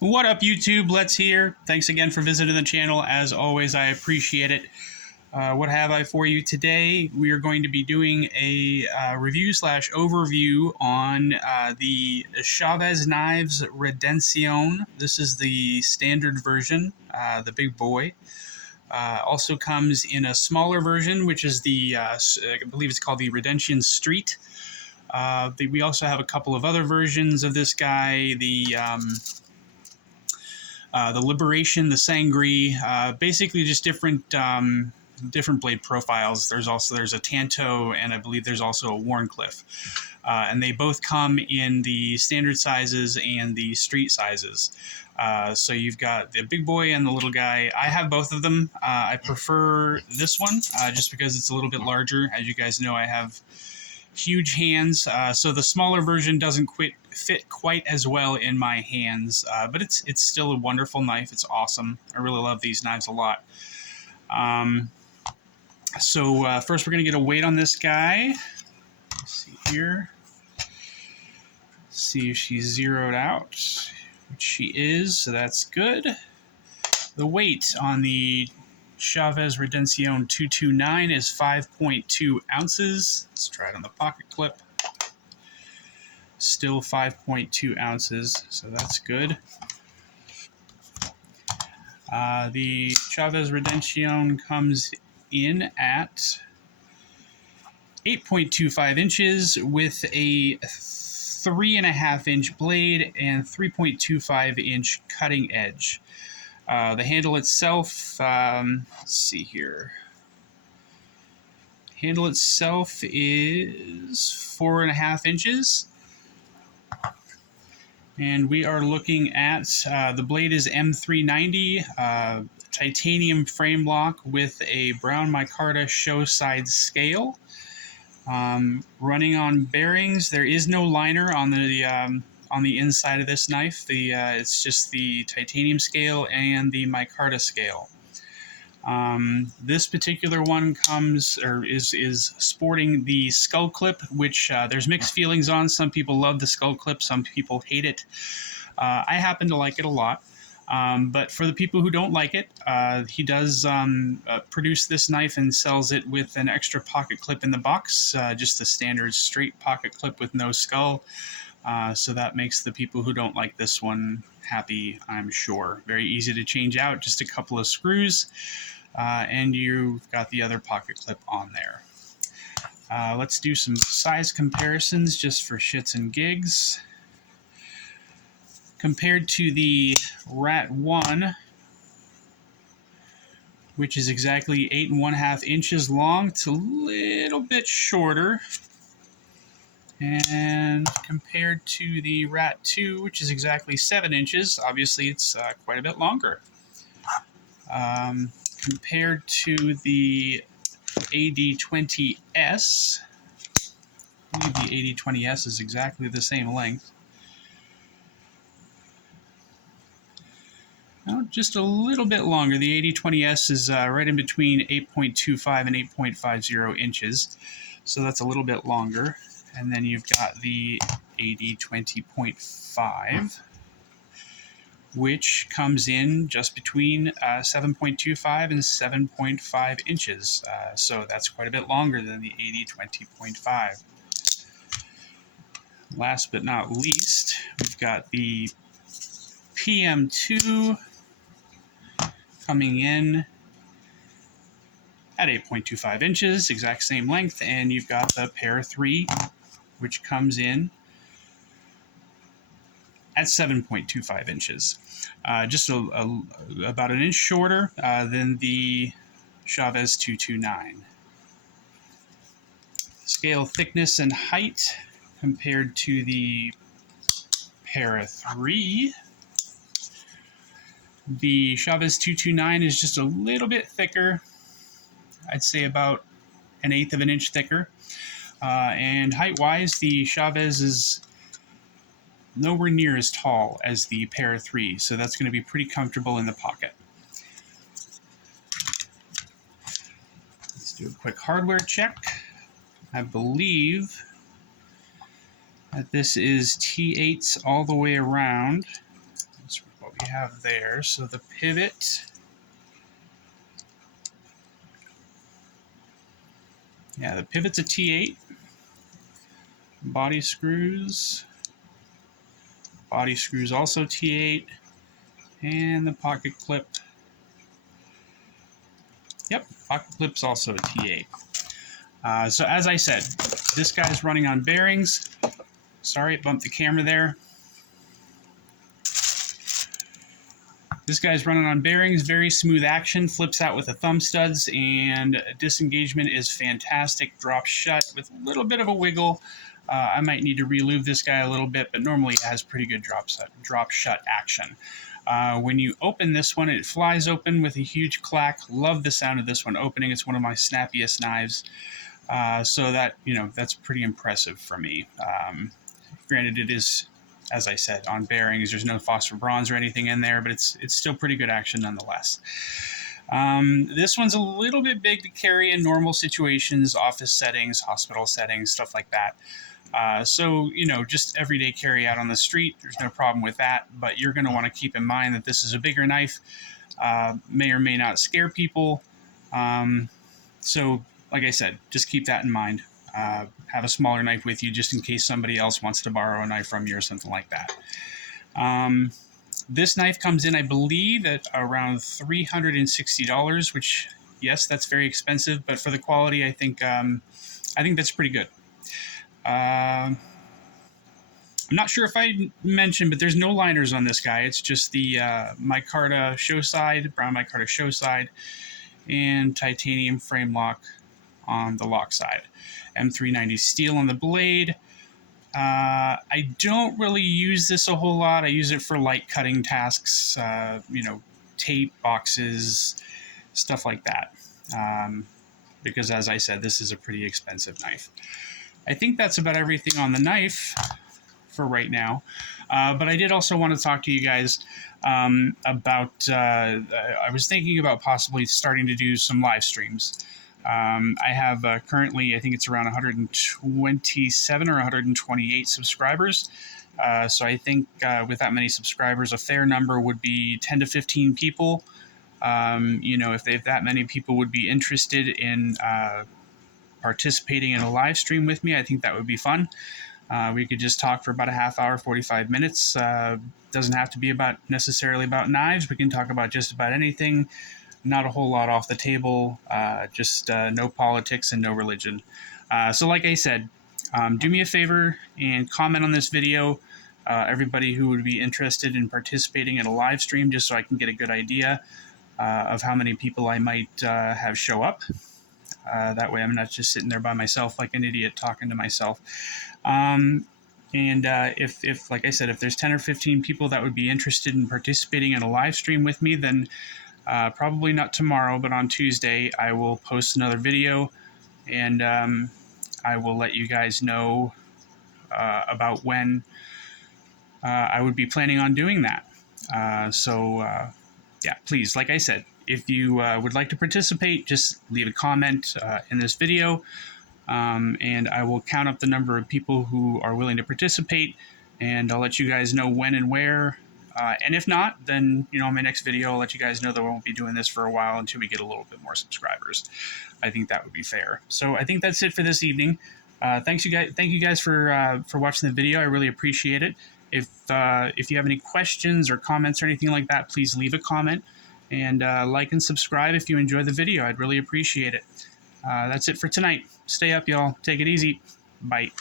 What up, YouTube? Let's here. Thanks again for visiting the channel. As always, I appreciate it. What have I for you today? We are going to be doing a review slash overview on the Chaves knives Redencion. This is the standard version, the big boy. Also comes in a smaller version, which is the, I believe it's called the Redencion Street. We also have a couple of other versions of this guy. The Liberation, the Sangri, basically just different blade profiles. There's a Tanto, and I believe there's also a Wharncliffe. And they both come in the standard sizes and the street sizes. So you've got the big boy and the little guy. I have both of them. I prefer this one just because it's a little bit larger. As you guys know, I have huge hands, so the smaller version doesn't fit quite as well in my hands, but it's still a wonderful knife. It's awesome. I really love these knives a lot. So first we're going to get a weight on this guy. Let's see here. See if she's zeroed out, which she is, so that's good. The weight on the Chaves Redencion 229 is 5.2 ounces. Let's try it on the pocket clip. Still 5.2 ounces, so that's good. The Chaves Redencion comes in at 8.25 inches with a 3.5 inch blade and 3.25 inch cutting edge. The handle itself, let's see here. Handle itself is 4.5 inches. And we are looking at, the blade is M390, titanium frame block with a brown micarta show side scale. Running on bearings, there is no liner on the inside of this knife. It's just the titanium scale and the micarta scale. This particular one is sporting the skull clip, which there's mixed feelings on. Some people love the skull clip, some people hate it. I happen to like it a lot. But for the people who don't like it, he does produce this knife and sells it with an extra pocket clip in the box, just the standard straight pocket clip with no skull. So that makes the people who don't like this one happy, I'm sure. Very easy to change out, just a couple of screws, and you've got the other pocket clip on there. Let's do some size comparisons just for shits and gigs. Compared to the Rat 1, which is exactly 8.5 inches long, it's a little bit shorter. And compared to the Rat 2, which is exactly 7 inches, obviously it's quite a bit longer. Compared to the AD20S, I believe the AD20S is exactly the same length. No, just a little bit longer. The AD20S is right in between 8.25 and 8.50 inches, so that's a little bit longer. And then you've got the AD20.5, which comes in just between 7.25 and 7.5 inches. So that's quite a bit longer than the AD20.5. Last but not least, we've got the PM2 coming in at 8.25 inches, exact same length, and you've got the Pair 3, which comes in at 7.25 inches. Just about an inch shorter than the Chaves 229. Scale thickness and height compared to the Pair 3. The Chaves 229 is just a little bit thicker. I'd say about 1/8 of an inch thicker. And height-wise, the Chaves is nowhere near as tall as the Pair 3, so that's going to be pretty comfortable in the pocket. Let's do a quick hardware check. I believe that this is T8s all the way around. That's what we we have there. So the pivot, yeah, the pivot's a T8. Body screws also T8, and the pocket clip. Yep, pocket clip's also a T8. So as I said, this guy's running on bearings. Sorry, it bumped the camera there. This guy's running on bearings, very smooth action, flips out with the thumb studs, and disengagement is fantastic. Drops shut with a little bit of a wiggle. I might need to relube this guy a little bit, but normally it has pretty good drop shut action. When you open this one, it flies open with a huge clack. Love the sound of this one opening. It's one of my snappiest knives. So that, that's pretty impressive for me. Granted, it is, as I said, on bearings. There's no phosphor bronze or anything in there, but it's still pretty good action nonetheless. This one's a little bit big to carry in normal situations, office settings, hospital settings, stuff like that. So, just everyday carry out on the street, there's no problem with that, but you're going to want to keep in mind that this is a bigger knife, may or may not scare people. So, like I said, just keep that in mind. Have a smaller knife with you just in case somebody else wants to borrow a knife from you or something like that. This knife comes in, I believe, at around $360, which, yes, that's very expensive, but for the quality, I think that's pretty good. I'm not sure if I mentioned, but there's no liners on this guy. It's just the micarta show side, brown micarta show side, and titanium frame lock on the lock side. M390 steel on the blade. I don't really use this a whole lot. I use it for light cutting tasks, tape, boxes, stuff like that. Because as I said, this is a pretty expensive knife. I think that's about everything on the knife for right now. But I did also want to talk to you guys about, I was thinking about possibly starting to do some live streams. I have currently, I think it's around 127 or 128 subscribers. So I think with that many subscribers, a fair number would be 10 to 15 people. If that many people would be interested in participating in a live stream with me, I think that would be fun. We could just talk for about a half hour, 45 minutes. Doesn't have to be necessarily about knives. We can talk about just about anything. Not a whole lot off the table, just no politics and no religion. So like I said, do me a favor and comment on this video, everybody who would be interested in participating in a live stream, just so I can get a good idea of how many people I might have show up. That way I'm not just sitting there by myself like an idiot talking to myself. If, like I said, if there's 10 or 15 people that would be interested in participating in a live stream with me, then probably not tomorrow, but on Tuesday, I will post another video, and I will let you guys know about when I would be planning on doing that. Yeah, please, like I said, if you would like to participate, just leave a comment in this video, and I will count up the number of people who are willing to participate, and I'll let you guys know when and where. And if not, then, in my next video, I'll let you guys know that we won't be doing this for a while until we get a little bit more subscribers. I think that would be fair. So I think that's it for this evening. Thank you guys for watching the video. I really appreciate it. If you have any questions or comments or anything like that, please leave a comment, and like and subscribe if you enjoy the video. I'd really appreciate it. That's it for tonight. Stay up, y'all. Take it easy. Bye.